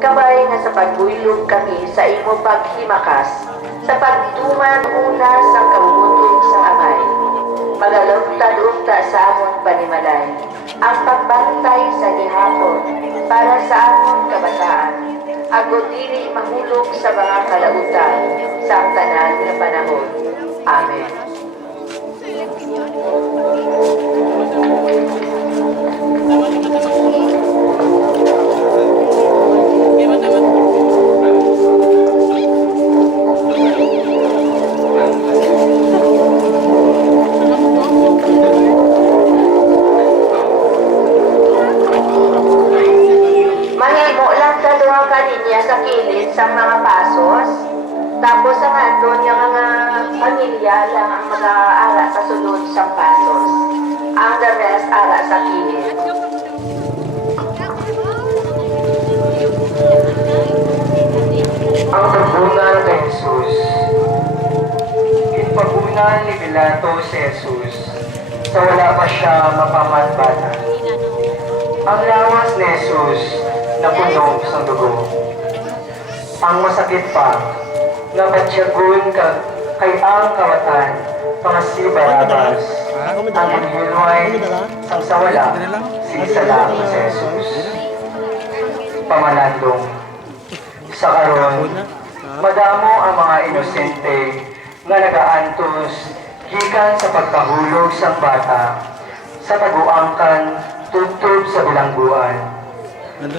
Kabay nga sa pagbuyog kami sa imo paghimakas, sa pagtuman una sa kabutong sa amay. Magalugtad-ugta sa amon panimalay, ang pagbantay sa gihapon para sa amon kabataan. Agod dili mahulog sa mga kalautan sa tanan nga panahon. Amen. Mahimo lang sa duha ka linya sa kilid sa mga pasos. Tapos ang andon yung mga pamilya lang ang mag-aara sa sunod sa pasos. Ang the rest ara sa kilid. Ang pagbunan kay Jesus. Ginpagunan ni Pilato si Jesus sa wala pa siya mapamatbatan. Ang lawas ni Jesus na puno sa dugo. Ang masakit pa na patyagun kay ang kawatan pangasi Barabas. Ang inhilway sang sawala si Sala sa Jesus. Pamalandong sa karon, madamo ang mga inosente nga nagaantos gikan sa pagkahulog sang bata sa taguangkan tubtob sa bilangguan.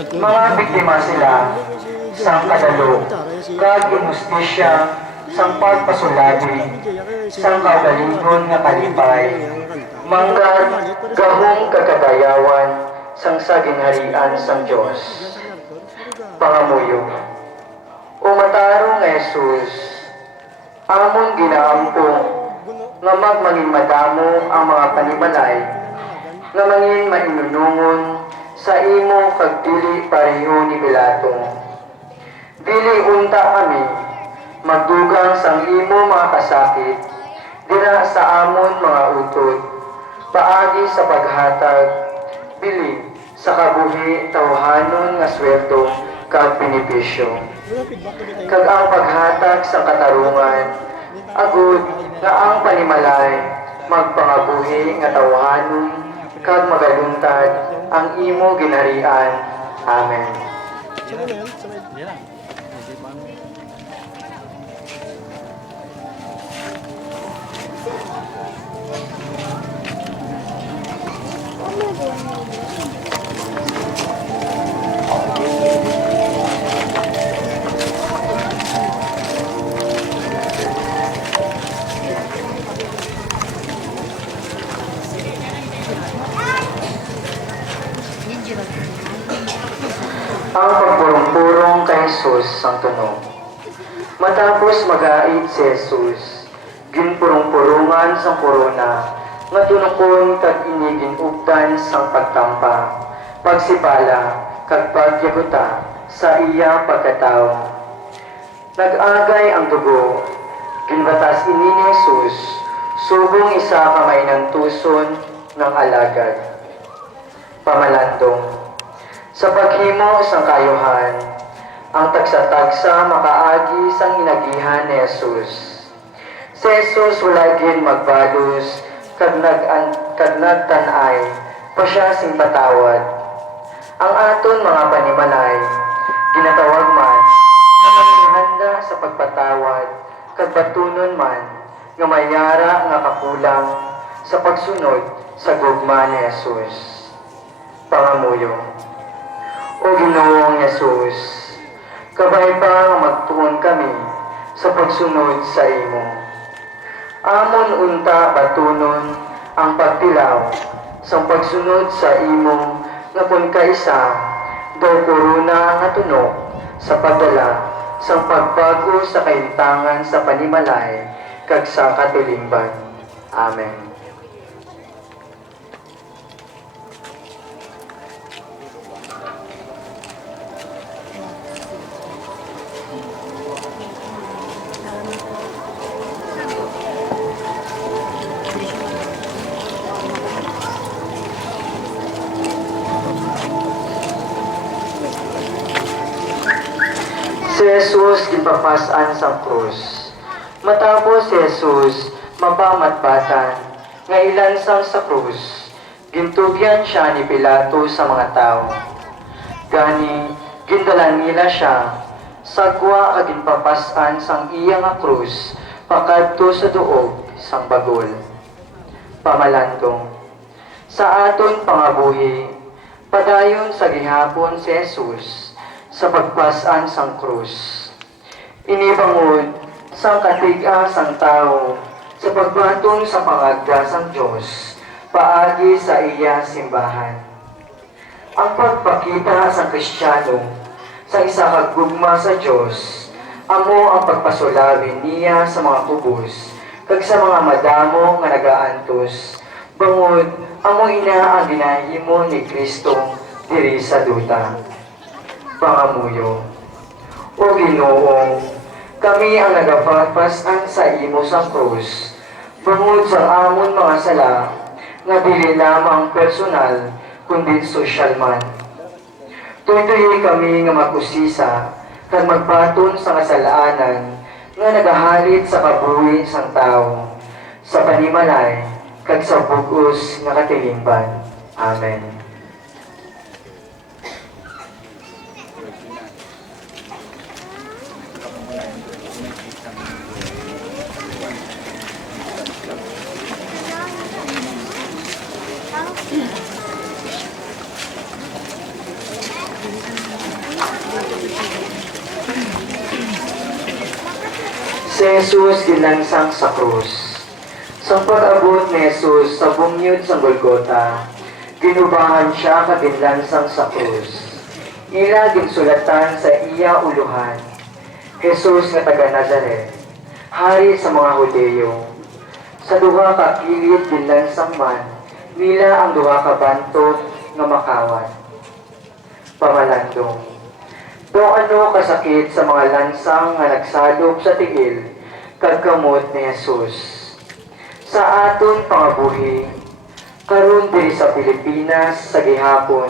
Mga biktima sila sang kadalo kag inustisya sang pagpasulati sang kaugalingon nga kalipay manggar gahong kagadayawan sang sagingharian sang Dios. Pangamuyo. Umataro nga Jesus, amon ginaampong nga magmangin madamo ang mga panimalay, nga mangin mainunungon sa imo kag dili pareho ni Pilato. Dili unta kami magdugang sang imo mga kasakit, dira sa amon mga utod, paagi sa paghatag, bili sa kabuhi tawhanon nga sweldo kag benepisyo. Kag ang paghatag sa katarungan, agud nga ang panimalay, magpangabuhi nga tawhanon, kag magaluntad ang imo ginharian. Amen. Ang pagpurong-purong kay Jesus ang tunog. Matapos mag-ait si Jesus, ginpurong-purungan sang korona, nga tunukon kag inigin ugtan sang pagtampa, pagsipala, kag pagyaguta sa iya pagkatao. Nag-agay ang dugo, ginbatas ini ni Jesus, subong isa kamay ng tuson ng alagad. Pamalandong. Sa paghimo sang kayuhan, ang tagsa-tagsa makaagi sang inagihan ni Jesus. Si Jesus walagin magbalos, kag nagtanay, pa siya sing patawad. Ang aton mga panimalay, ginatawag man, na manghihanda sa pagpatawad, kag patunon man, nga mayara nga kakulang sa pagsunod sa gugma ni Jesus. Pangamuyo. O Ginoong Jesus, kabay pa magtuon kami sa pagsunod sa imo. Amon unta batunon ang pagtilaw sa pagsunod sa imo nga kun kaisa daw korona nga tunok sa pagdala sa pagbago sa kaintangan sa panimalay kag sa katulingban. Amen. Si Jesus gipapasan sa krus. Matapos si Jesus mapamatbatan, nga ilansang sa krus, gintugyan siya ni Pilato sa mga tao. Gani, gindalan nila siya, sagwa ka ginpapasan sang iya nga krus, pakadto sa duog sang bagol. Pamalandong. Sa aton pangabuhi, padayon sa gihapon si Jesus sa pagpasan sang krus. Inibangod sang katiga sang tao sa pagbatong sa pangagda sang Diyos paagi sa iya simbahan. Ang pagpakita sa Kristiyano sa isa kagugma sa Diyos amo ang pagpasulabi niya sa mga kubos kag sa mga madamo nga nagaantos bangod amo ina ang ginahimo ni Kristo diri sa duta. Pangamuyo. O Ginoo, kami ang nagapagpasan sa imo sa krus bangod sa amon mga sala nga dili lamang personal kundi sosyal man. Tuy-tuy kami nga magusisa kag magbaton sa kasalaanan nga nagahalit sa kabuhi sang tao sa panimalay kag sa bugos nga katilingban. Amen. Si Jesus ginansang sa krus. Sa pag-abot ni Jesus sa bumyod sa Golgota, ginubahan siya kaginlansang sa krus. Ila ginsulatan sa iya uluhan, Jesus nga taga Nazaret, hari sa mga Hudeyo. Sa duha ka kilid ginlansang man, nila ang duha ka bantot nga makawat. Pamalandong. Do ano kasakit sa mga lansang nga nagsalop sa tiil kag kamot ni Jesus. Sa aton pangabuhi, karon diri sa Pilipinas sa gihapon,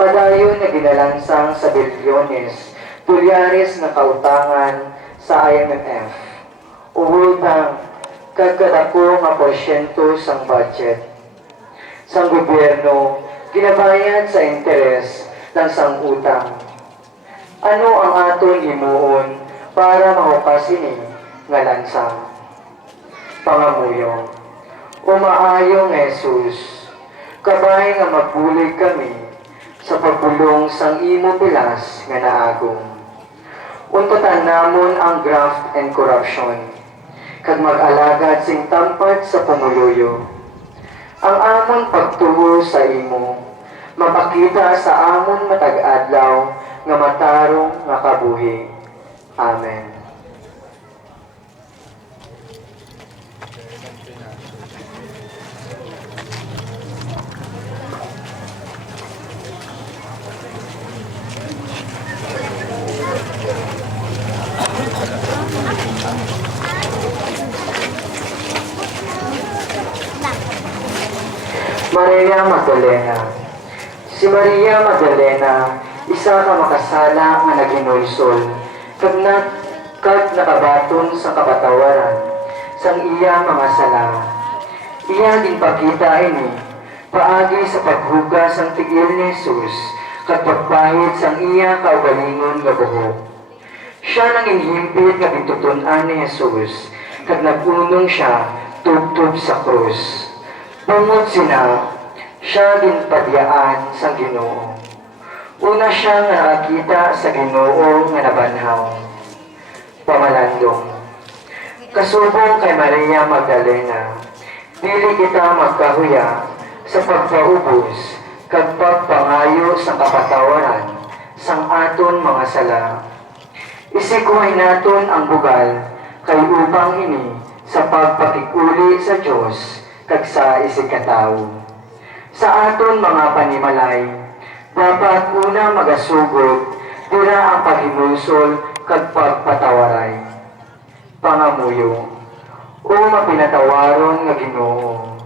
padayon na ginalansang sa bilyones, tulyares nga kautangan sa IMF. Uwultang kagkadako nga porsyento sang budget. Sang gobyerno, ginabayad sa interes ng sang utang. Ano ang aton himuon para mahukas ini nga lansang? Pangamuyo. Umaayo nga Jesus, kabay nga magbulig kami sa pagpulong sang imo pilas nga naagong. Untutan namon ang graft and corruption, kag mag-alagad sing tampad sa pumuluyo. Ang amon pagtuo sa imo, mapakita sa amon matag-adlaw nga matarong nga kabuhi. Amen. Maria Magdalena. Si Maria Magdalena, isa ka makasala nga naghinulsol, kag nakabaton sa kapatawaran, sang iya mga sala. Iya din pakita ini, paagi sa paghugas sang tigil ni Jesus, kag pagpahid sang iya kaugalingon nga buhok. Siya nang inhimpit nga bitutunan ni Jesus, kag nagunong siya tubtub sa krus. Bangod sina, siya ginpadyaan sa Ginoo. Una siya nga nakakita sa Ginoo nga nabanhaw. Pamalandong. Kasubong kay Maria Magdalena, dili kita magkahuya sa pagpaubos kag pagpangayo sa kapatawaran sang aton mga sala. Isiguhay naton ang bugal kay upang ini sa pagpakikuli sa Dios kag sa isikatawo. Sa aton mga panimalay, dapat una magasugod dira ang paghinulsol kag pagpatawaray. Pangamuyo, o mapinatawaron nga Ginoo,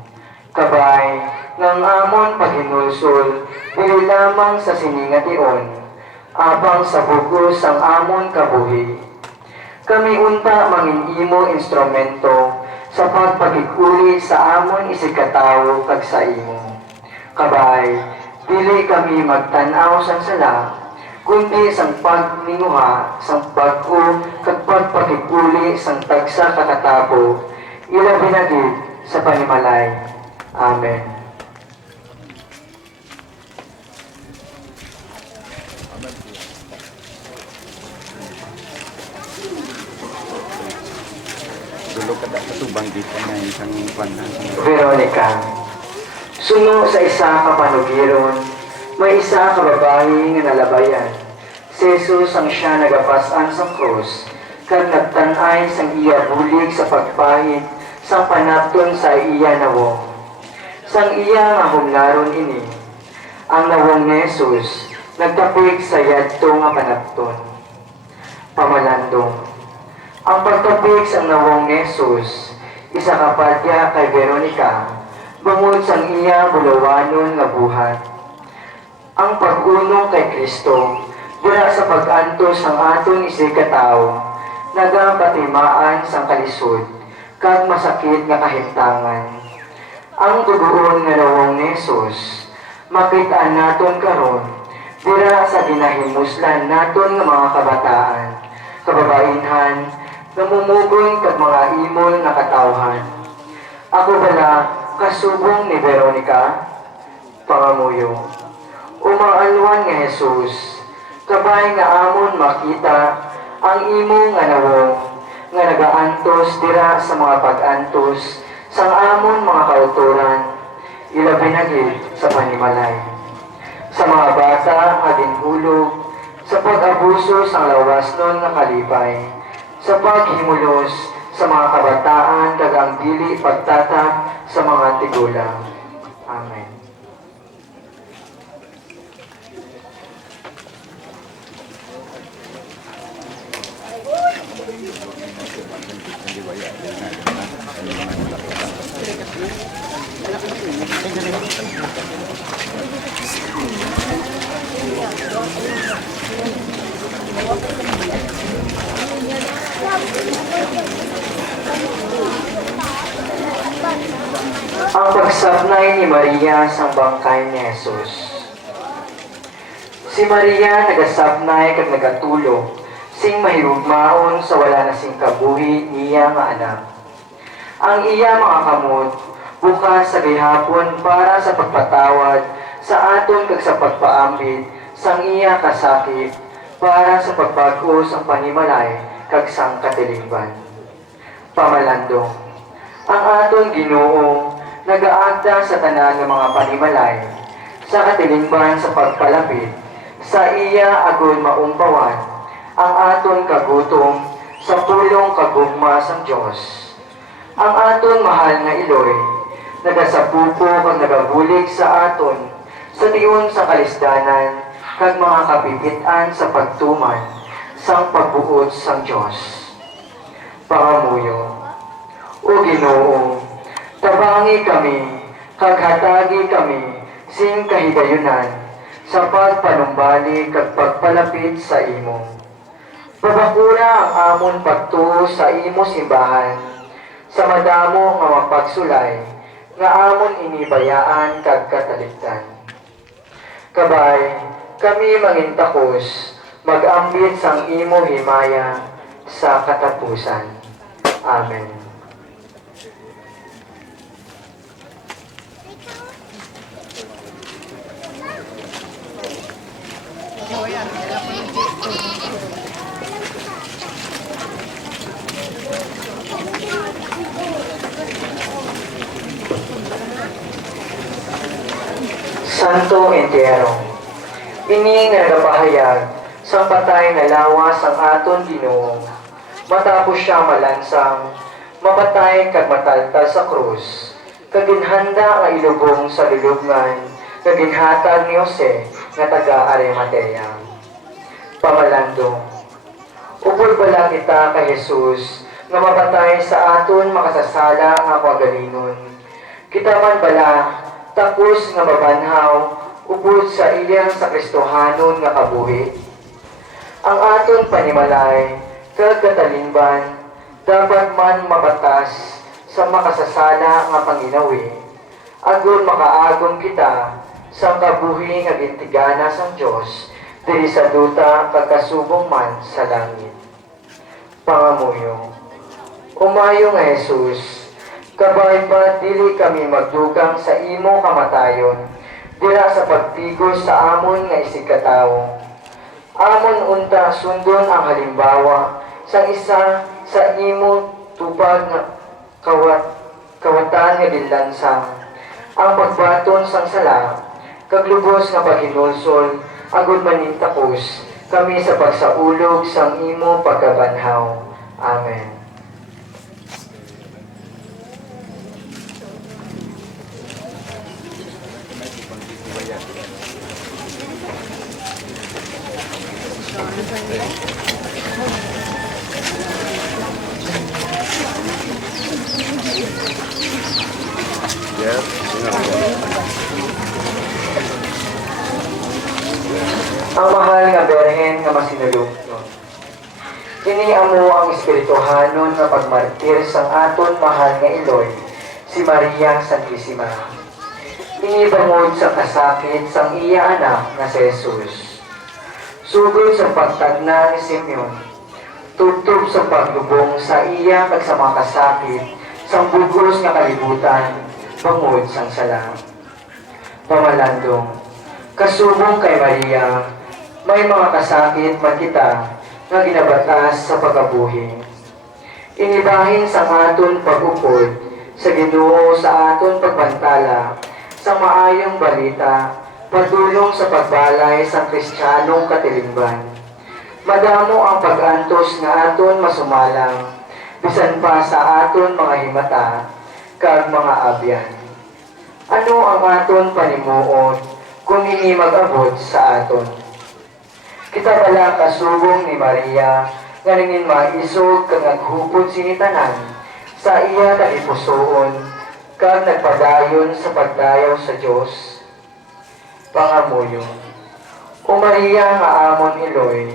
kabay ng amon paghinulsol dili lamang sa siningation, apang sa bugos ang amon kabuhi. Kami unta mangin-imo instrumento sa pagpakikuli sa amon isikatawo kag sa imo. Kabay, dili kami magtan-aw sang sala, kundi sang pagninguha, sang pag-o kag pagpakikuli sang tagsa kakatabo, ilabi na gid sa panimalay. Amen. Dulu kada katubang dito na isang kwan Veronica, suno sa isa ka panugiron, may isa ka babae nga nalabayan. Si Jesus ang siya nagapasan sa krus, kag nagtanay sang iya bulig sa pagpahid, sang panapton sa iya nawong. Sang iya nga humlaron ini, ang nawong ni Jesus, nagtapik sa yadto nga panapton. Pamalandong, ang pagtapik sa nawong ni Jesus, isa ka padya kay Veronica, bungod sang iya bulawanon nga buhat. Ang pag-unong kay Kristo, dira sa pag-antos ang aton isikatawo, nagapatimaan sang kalisod, kag masakit nga kahimtangan. Ang dugoon nga nawong ni Jesus, makitaan naton karon, dira sa ginahimuslan naton nga mga kabataan, kababainhan, namumugon kag mga imol na katawhan. Ako bala, kasubong ni Veronica, pangamuyo. Umaalwan nga Jesus, kabay nga amon makita ang imo nga nawong, nga nagaantos dira sa mga pag-antos, sang amon mga kauturan, ilabi na gid sa panimalay. Sa mga bata nga ginhulog, sa pag-abuso sang lawas nun nga kalipay, sa paghimulos sa mga kabataan kag ang dili pagtatag sa mga tigulang. Amen. Ang pagsapnay ni Maria sa bangkay ni Jesus. Si Maria nagasapnay kag nagatulog, sing mahirugmaon sa wala na sing kabuhi niya nga anak. Ang iya mga kamot, bukas sa gihapon para sa pagpatawad sa aton kag sa pagpaambit sang iya kasakit para sa pagbag-o sang panimalay kag sang katilingban. Pamalandong, ang aton Ginoo nagaagda sa tanan ng mga panimalay sa katilingban sa pagpalapit sa iya agon maumpawan ang aton kagutom sa pulong kagugma sang Dios. Ang aton mahal nga Iloy nagasapupo kag nagabulig sa aton sa tiyon sa kalisdanan kag mga kapipit-an sa pagtuman sang pagbuot sang Dios. Pangamuyo, o Ginoo, tabangi kami, kag hatagi kami, sing kahigayunan, sa pagpanumbali kag pagpalapit sa imo. Pabakura ang amon pagtuo sa imo simbahan, sa madamo nga mapagsulay, nga amon inibayaan kag katalikdan. Kabay, kami mangintakos, mag-ambit sang imo himaya sa katapusan. Amen. Santo Entierro, ini nga nagapahayag sa patay na lawas ang aton Ginoo, matapos siya malansang, mapatay kag mataltal sa krus, kag ginhanda nga ilubong sa lulubngan, kag ginhatag ni Jose nga taga Arimatea. Pamalandong, upod bala kita kay Jesus nga mapatay sa aton makasasala nga kagalinon. Kita man bala tapos nga mabanhaw upod sa iyang sa Kristohanon nga kabuhi. ang aton panimalay, kagkatalingban, dapat man mabatas sa makasasala nga panginawi, agon makaagom kita sa kabuhi nga gintigana sang Dios diri sa duta pagkasubong man sa langit. Pangamuyo. Umayo nga Jesus, kabay pa dili kami magdugang sa imo kamatayon, dira sa pagtigos sa amon nga isigkatawo. Amon unta sundon ang halimbawa sa isa sa imo tupad nga kawatan nga dinlansang, ang pagbaton sang sala, kaglubos nga paghinulsol, agud manintakos kami sa pagsaulog sang imo pagkabanhaw. Amen. Yes. Ang mahal nga Berhen nga masinulungton. Kini amo ang espirituhanon nga pagmartir sang aton mahal nga Iloy, si Maria Santisima. Kini bangod sa kasakit sang iya anak nga si Jesus. Sugod sa pagtagna ni Simeon, tutub sa paglubong sa iya kag sa mga kasakit sang bugos nga kalibutan, bangod sang sala. Pamalandong, kasubong kay Maria, may mga kasakit man kita nga ginabatas sa pagkabuhi. Inibahin sa aton pag-upod sa Ginoo sa aton pagbantala sa maayong balita, padulong sa pagbalay sa Kristiyanong katilingban. Madamo ang pag-antos nga aton masumalang, bisan pa sa aton mga himata kag mga abyan. Ano ang aton panimuon kung ini mag-abot sa aton? Kita pala kasubong ni Maria nga ningin maisog kag naghupod sinitanan sa iya kalipusoon kag nagpadayon sa pagdayaw sa Dios. Pangamuyo. O Maria nga amon Iloy,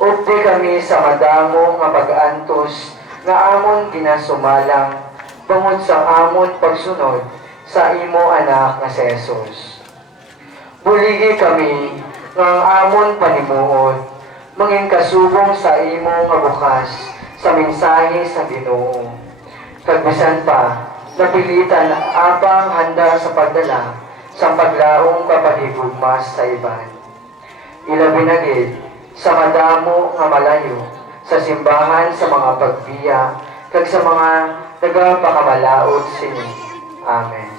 updi kami sa madamo nga pag-antos nga amon ginasumalang bangod sa amon pagsunod sa imo anak nga si Jesus. Buligi kami nga ang amon panimuon, mangin kasubong sa imo nga bukas sa mensahe sa Ginoo. Kagbisan pa, napilitan apang handa sa pagdala sa paglaong kapahigugmas sa iban. Ilabi na gid sa madamo nga malayo, sa simbahan sa mga pagbiya, kag sa mga nagapakamalaod sini. Amen.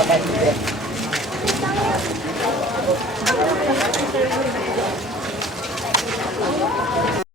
Ako?